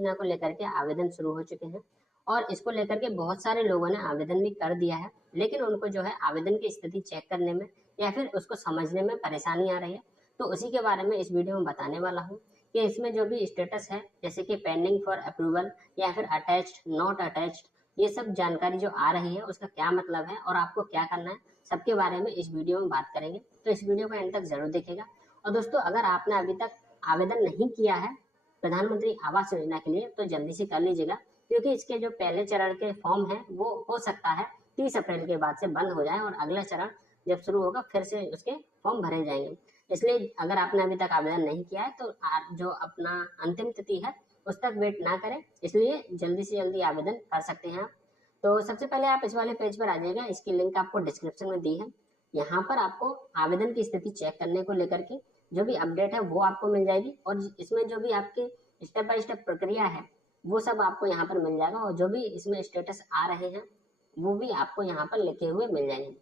योजना को लेकर के आवेदन शुरू हो चुके हैं और इसको लेकर के बहुत सारे लोगों ने आवेदन भी कर दिया है, लेकिन उनको जो है आवेदन की स्थिति चेक करने में या फिर उसको समझने में परेशानी आ रही है। तो उसी के बारे में इस वीडियो में बताने वाला हूँ कि इसमें जो भी स्टेटस है, जैसे कि पेंडिंग फॉर अप्रूवल या फिर अटैच्ड, नॉट अटैच्ड, ये सब जानकारी जो आ रही है उसका क्या मतलब है और आपको क्या करना है, सबके बारे में इस वीडियो में बात करेंगे। तो इस वीडियो को एंड तक जरूर देखिएगा। और दोस्तों, अगर आपने अभी तक आवेदन नहीं किया है प्रधानमंत्री आवास योजना के लिए तो जल्दी से कर लीजिएगा, क्योंकि इसके जो पहले चरण के फॉर्म है वो हो सकता है 30 अप्रैल के बाद से बंद हो जाए और अगला चरण जब शुरू होगा फिर से उसके फॉर्म भरे जाएंगे। इसलिए अगर आपने अभी तक आवेदन नहीं किया है तो जो अपना अंतिम तिथि है उस तक वेट ना करें, इसलिए जल्दी से जल्दी आवेदन कर सकते हैं आप। तो सबसे पहले आप इस वाले पेज पर आ जाइएगा, इसकी लिंक आपको डिस्क्रिप्शन में दी है। यहाँ पर आपको आवेदन की स्थिति चेक करने को लेकर के जो भी अपडेट है वो आपको मिल जाएगी और इसमें जो भी आपके स्टेप बाय स्टेप प्रक्रिया है वो सब आपको यहाँ पर मिल जाएगा और जो भी इसमें स्टेटस आ रहे हैं वो भी आपको यहाँ पर लिखे हुए मिल जाएंगे।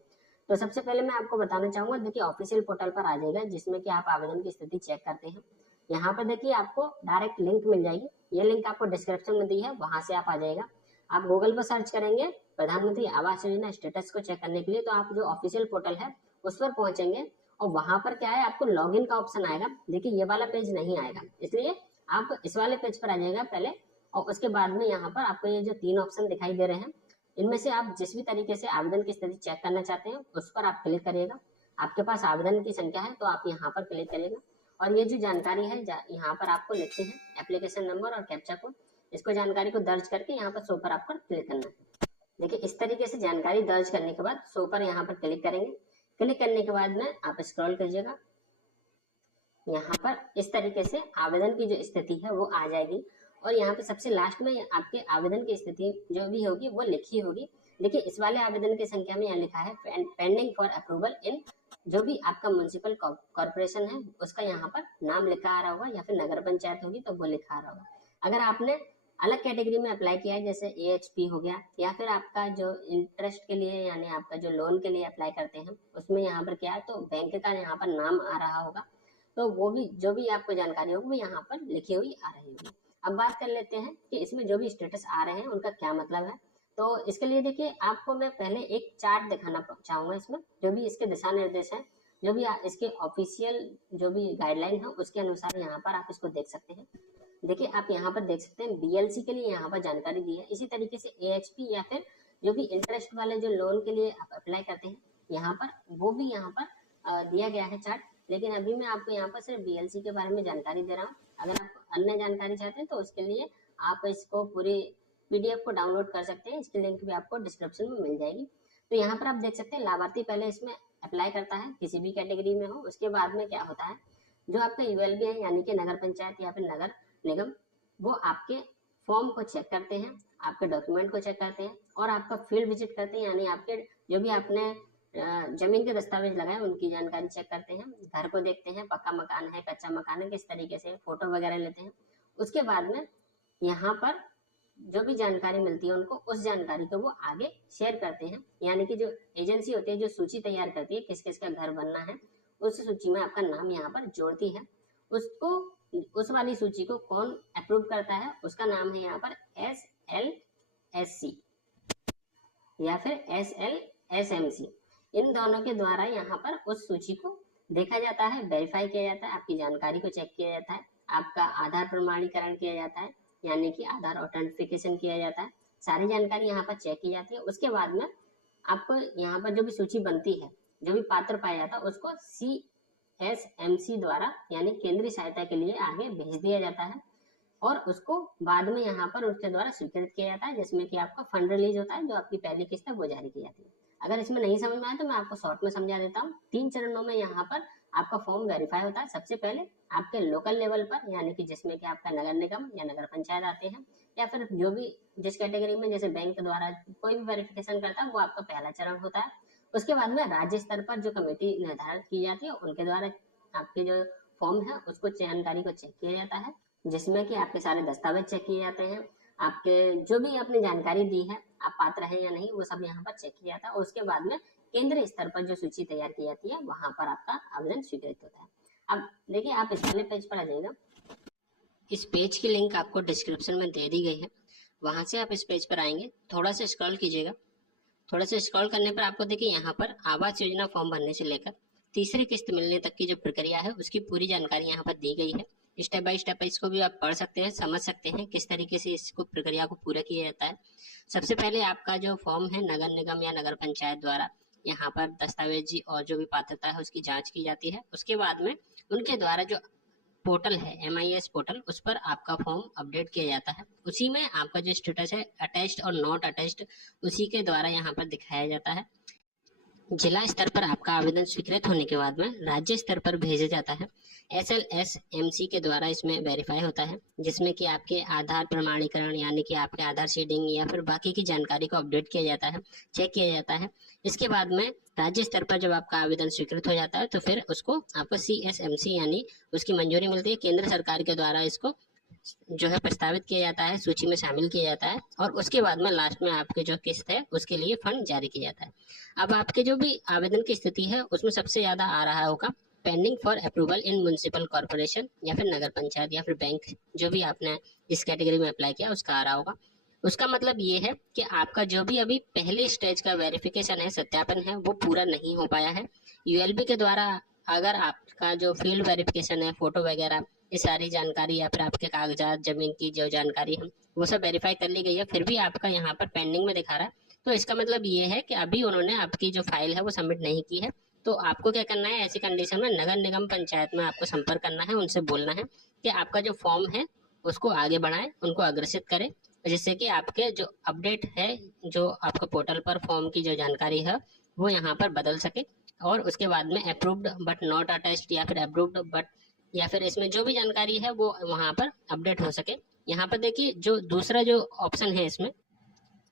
तो सबसे पहले मैं आपको बताना चाहूंगा, देखिए ऑफिशियल पोर्टल पर आ जाएगा जिसमें कि आप आवेदन की स्थिति चेक करते हैं। यहाँ पर देखिए आपको डायरेक्ट लिंक मिल जाएगी, ये लिंक आपको डिस्क्रिप्शन में दी है, वहां से आप आ जाएगा। आप गूगल पर सर्च करेंगे प्रधानमंत्री आवास योजना स्टेटस को चेक करने के लिए, तो आप जो ऑफिशियल पोर्टल है उस पर पहुंचेंगे और वहां पर क्या है आपको लॉगिन का ऑप्शन आएगा। देखिए ये वाला पेज नहीं आएगा, इसलिए आप इस वाले पेज पर आ जाएगा पहले और उसके बाद में यहाँ पर आपको ये जो 3 ऑप्शन दिखाई दे रहे हैं इनमें से आप जिस भी तरीके से आवेदन की स्थिति चेक करना चाहते हैं उस पर आप क्लिक करिएगा। आपके पास आवेदन की संख्या है तो आप यहाँ पर क्लिक करिएगा और ये जो जानकारी है यहाँ पर आपको लिखते हैं एप्लीकेशन नंबर और कैप्चा कोड, इसको जानकारी को दर्ज करके यहाँ पर शो पर आपको क्लिक करना है। देखिए इस तरीके से जानकारी दर्ज करने के बाद शो पर यहाँ पर क्लिक करेंगे। क्लिक करने के बाद में आप स्क्रॉल कीजिएगा, यहाँ पर इस तरीके से आवेदन की जो स्थिति है वो आ जाएगी और यहाँ पे सबसे लास्ट में आपके आवेदन की स्थिति जो भी होगी वो लिखी होगी। देखिए इस वाले आवेदन की संख्या में यहाँ लिखा है पेंडिंग फॉर अप्रूवल इन, जो भी आपका म्युनिसिपल कॉर्पोरेशन है उसका यहाँ पर नाम लिखा आ रहा होगा या फिर नगर पंचायत होगी तो वो लिखा आ रहा होगा। अगर आपने अलग कैटेगरी में अप्लाई किया है जैसे AHP हो गया या फिर आपका जो इंटरेस्ट के लिए यानी आपका जो लोन के लिए अप्लाई करते हैं उसमें यहाँ पर क्या है तो बैंक का यहाँ पर नाम आ रहा होगा, तो वो भी जो भी आपको जानकारी होगी वो यहाँ पर लिखी हुई आ रही होगी। अब बात कर लेते हैं कि इसमें जो भी स्टेटस आ रहे हैं उनका क्या मतलब है। तो इसके लिए देखिए आपको मैं पहले एक चार्ट दिखाना चाहूंगा, इसमें जो भी इसके दिशा निर्देश है, जो भी इसके ऑफिशियल जो भी गाइडलाइन है उसके अनुसार यहाँ पर आप इसको देख सकते हैं। देखिए आप यहाँ पर देख सकते हैं BLC के लिए यहाँ पर जानकारी दी है, इसी तरीके से AHP या फिर जो भी इंटरेस्ट वाले जो लोन के लिए आप अप्लाई करते हैं यहाँ पर वो भी यहाँ पर दिया गया है चार्ट। लेकिन अभी मैं आपको यहाँ पर सिर्फ BLC के बारे में जानकारी दे रहा हूँ। अगर आप अन्य जानकारी चाहते हैं तो उसके लिए आप इसको पूरी PDF को डाउनलोड कर सकते हैं, इसकी लिंक भी आपको डिस्क्रिप्शन में मिल जाएगी। तो यहाँ पर आप देख सकते हैं लाभार्थी पहले इसमें अप्लाई करता है किसी भी कैटेगरी में हो, उसके बाद में क्या होता है जो आपका ULB है यानी कि नगर पंचायत या फिर नगर निगम, वो आपके फॉर्म को चेक करते हैं, आपके डॉक्यूमेंट को चेक करते हैं और आपका फील्ड विजिट करते हैं, यानी आपके जो भी आपने जमीन के दस्तावेज लगाए उनकी जानकारी चेक करते हैं, घर को देखते हैं पक्का मकान है कच्चा मकान है किस तरीके से, फोटो वगैरह लेते हैं। उसके बाद में यहाँ पर जो भी जानकारी मिलती है उनको उस जानकारी को वो आगे शेयर करते हैं, यानी कि जो एजेंसी होती है जो सूची तैयार करती है किस किस का घर बनना है उस सूची में आपका नाम यहाँ पर जोड़ती है। उसको उस वाली सूची को कौन अप्रूव करता है उसका नाम है यहाँ पर SLSC या फिर SLSMC। इन दोनों के द्वारा यहाँ पर उस सूची को देखा जाता है, वेरीफाई किया जाता है, आपकी जानकारी को चेक किया जाता है, आपका आधार प्रमाणीकरण किया जाता है यानी कि आधार ऑथेंटिफिकेशन किया जाता है, सारी जानकारी यहाँ पर चेक की जाती है। उसके बाद में आपको यहाँ पर जो भी सूची बनती है जो भी पात्र पाया जाता है उसको CSMC द्वारा यानी केंद्रीय सहायता के लिए आगे भेज दिया जाता है और उसको बाद में यहाँ पर उसके द्वारा स्वीकृत किया जाता है, जिसमें कि आपका फंड रिलीज होता है, जो आपकी पहली किस्त है वो जारी की जाती है। अगर इसमें नहीं समझ में आया तो मैं आपको शॉर्ट में समझा देता हूँ। 3 चरणों में यहाँ पर आपका फॉर्म वेरीफाई होता है। सबसे पहले आपके लोकल लेवल पर यानी कि जिसमें कि आपका नगर निगम या नगर पंचायत आते हैं या फिर जो भी जिस कैटेगरी में जैसे बैंक द्वारा कोई भी वेरिफिकेशन करता है वो आपका पहला चरण होता है। उसके बाद में राज्य स्तर पर जो कमेटी निर्धारित की जाती है उनके द्वारा आपके जो फॉर्म है उसको जानकारी को चेक किया जाता है, जिसमें कि आपके सारे दस्तावेज चेक किए जाते हैं, आपके जो भी आपने जानकारी दी है आप पात्र है या नहीं वो सब यहाँ पर चेक किया जाता है। और उसके बाद में केंद्रीय स्तर पर जो सूची तैयार की जाती है वहां पर आपका आवेदन स्वीकृत होता है। अब देखिए आप इस वाले पेज पर आ जाइएगा। इस पेज की लिंक आपको डिस्क्रिप्शन में दे दी गई है, वहां से आप इस पेज पर आएंगे, थोड़ा सा स्क्रॉल कीजिएगा। थोड़ा सा स्क्रॉल करने पर आपको देखिए यहाँ पर आवास योजना फॉर्म भरने से लेकर तीसरी किस्त मिलने तक की जो प्रक्रिया है उसकी पूरी जानकारी यहाँ पर दी गई है। स्टेप बाय स्टेप इसको भी आप पढ़ सकते हैं, समझ सकते हैं किस तरीके से इसको प्रक्रिया को पूरा किया जाता है। सबसे पहले आपका जो फॉर्म है नगर निगम या नगर पंचायत द्वारा यहाँ पर दस्तावेजी और जो भी पात्रता है उसकी जांच की जाती है। उसके बाद में उनके द्वारा जो पोर्टल है MIS पोर्टल, उस पर आपका फॉर्म अपडेट किया जाता है। उसी में आपका जो स्टेटस है अटैच्ड और नॉट अटैच्ड उसी के द्वारा यहाँ पर दिखाया जाता है। जिला स्तर पर आपका आवेदन स्वीकृत होने के बाद में राज्य स्तर पर भेजा जाता है। SLS-MC के द्वारा इसमें वेरीफाई होता है, जिसमें कि आपके आधार प्रमाणीकरण यानी कि आपके आधार सीडिंग या फिर बाकी की जानकारी को अपडेट किया जाता है, चेक किया जाता है। इसके बाद में राज्य स्तर पर जब आपका आवेदन स्वीकृत हो जाता है तो फिर उसको आपको CSMC यानी उसकी मंजूरी मिलती है। केंद्र सरकार के द्वारा इसको जो है प्रस्तावित किया जाता है, सूची में शामिल किया जाता है और उसके बाद में लास्ट में आपके जो किस्त है उसके लिए फंड जारी किया जाता है। अब आपके जो भी आवेदन की स्थिति है उसमें सबसे ज्यादा आ रहा होगा pending for approval in municipal corporation या फिर नगर पंचायत या फिर बैंक, जो भी आपने इस कैटेगरी में अप्लाई किया उसका आ रहा होगा। उसका मतलब ये है कि आपका जो भी अभी पहले स्टेज का वेरिफिकेशन है, सत्यापन है, वो पूरा नहीं हो पाया है। ULB के द्वारा अगर आपका जो फील्ड वेरिफिकेशन है, फोटो वगैरह, ये सारी जानकारी या फिर आपके कागजात, जमीन की जो जानकारी है वो सब वेरीफाई कर ली गई है, फिर भी आपका यहाँ पर पेंडिंग में दिखा रहा है, तो इसका मतलब ये है कि अभी उन्होंने आपकी जो फाइल है वो सबमिट नहीं की है। तो आपको क्या करना है, ऐसी कंडीशन में नगर निगम पंचायत में आपको संपर्क करना है, उनसे बोलना है कि आपका जो फॉर्म है उसको आगे बढ़ाएं, उनको अग्रसित करें, जिससे कि आपके जो अपडेट है, जो आपका पोर्टल पर फॉर्म की जो जानकारी है वो यहाँ पर बदल सके और उसके बाद में अप्रूव्ड बट नॉट अटैच्ड या फिर अप्रूव्ड बट या फिर इसमें जो भी जानकारी है वो वहां पर अपडेट हो सके। यहाँ पर देखिए जो दूसरा जो ऑप्शन है इसमें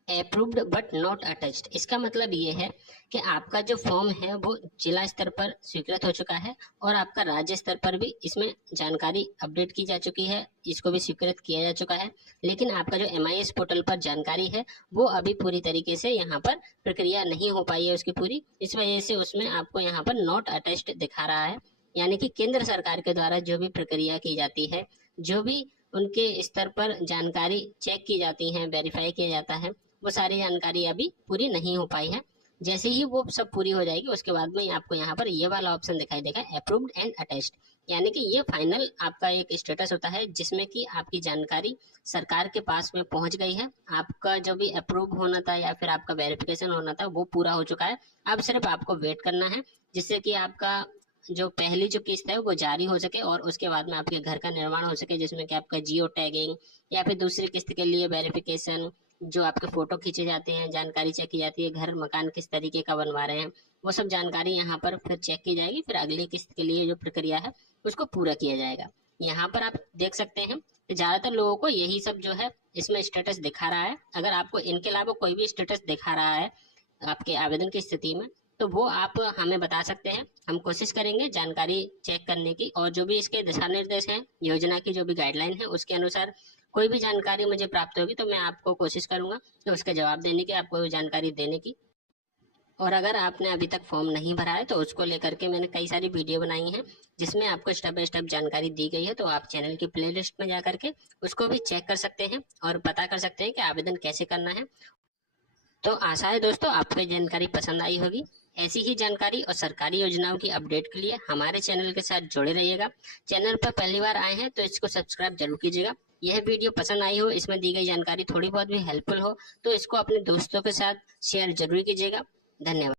अप्रूव्ड बट नॉट अटैच्ड, इसका मतलब ये है कि आपका जो फॉर्म है वो जिला स्तर पर स्वीकृत हो चुका है और आपका राज्य स्तर पर भी इसमें जानकारी अपडेट की जा चुकी है, इसको भी स्वीकृत किया जा चुका है, लेकिन आपका जो MIS पोर्टल पर जानकारी है वो अभी पूरी तरीके से यहाँ पर प्रक्रिया नहीं हो पाई है उसकी पूरी। इस वजह से उसमें आपको यहाँ पर नॉट अटैच्ड दिखा रहा है, यानी कि केंद्र सरकार के द्वारा जो भी प्रक्रिया की जाती है, जो भी उनके स्तर पर जानकारी चेक की जाती है, वेरीफाई किया जाता है, वो सारी जानकारी अभी पूरी नहीं हो पाई है। जैसे ही वो सब पूरी हो जाएगी उसके बाद में आपको यहाँ पर ये वाला ऑप्शन दिखाई देगा अप्रूव्ड एंड अटैच्ड, यानी कि ये फाइनल आपका एक स्टेटस होता है जिसमें कि आपकी जानकारी सरकार के पास में पहुंच गई है, आपका जो भी अप्रूव होना था या फिर आपका वेरिफिकेशन होना था वो पूरा हो चुका है। अब सिर्फ आपको वेट करना है जिससे कि आपका जो पहली जो किस्त है वो जारी हो सके और उसके बाद में आपके घर का निर्माण हो सके, जिसमें कि आपका जियो टैगिंग या फिर दूसरी किस्त के लिए वेरिफिकेशन, जो आपके फोटो खींचे जाते हैं, जानकारी चेक की जाती है, घर मकान किस तरीके का बनवा रहे हैं, वो सब जानकारी यहाँ पर फिर चेक की जाएगी, फिर अगली किस्त के लिए जो प्रक्रिया है उसको पूरा किया जाएगा। यहाँ पर आप देख सकते हैं ज्यादातर लोगों को यही सब जो है इसमें स्टेटस दिखा रहा है। अगर आपको इनके अलावा कोई भी स्टेटस दिखा रहा है आपके आवेदन की स्थिति में तो वो आप हमें बता सकते हैं, हम कोशिश करेंगे जानकारी चेक करने की और जो भी इसके दिशा निर्देश हैं, योजना की जो भी गाइडलाइन है उसके अनुसार कोई भी जानकारी मुझे प्राप्त होगी तो मैं आपको कोशिश करूंगा कि उसका जवाब देने की, आपको जानकारी देने की। और अगर आपने अभी तक फॉर्म नहीं भरा है तो उसको लेकर के मैंने कई सारी वीडियो बनाई हैं जिसमें आपको स्टेप बाय स्टेप जानकारी दी गई है, तो आप चैनल की प्लेलिस्ट में जा करके उसको भी चेक कर सकते हैं और पता कर सकते हैं कि आवेदन कैसे करना है। तो आशा है दोस्तों आपको जानकारी पसंद आई होगी। ऐसी ही जानकारी और सरकारी योजनाओं की अपडेट के लिए हमारे चैनल के साथ जुड़े रहिएगा। चैनल पर पहली बार आए हैं तो इसको सब्सक्राइब जरूर कीजिएगा। यह वीडियो पसंद आई हो, इसमें दी गई जानकारी थोड़ी बहुत भी हेल्पफुल हो तो इसको अपने दोस्तों के साथ शेयर जरूर कीजिएगा। धन्यवाद।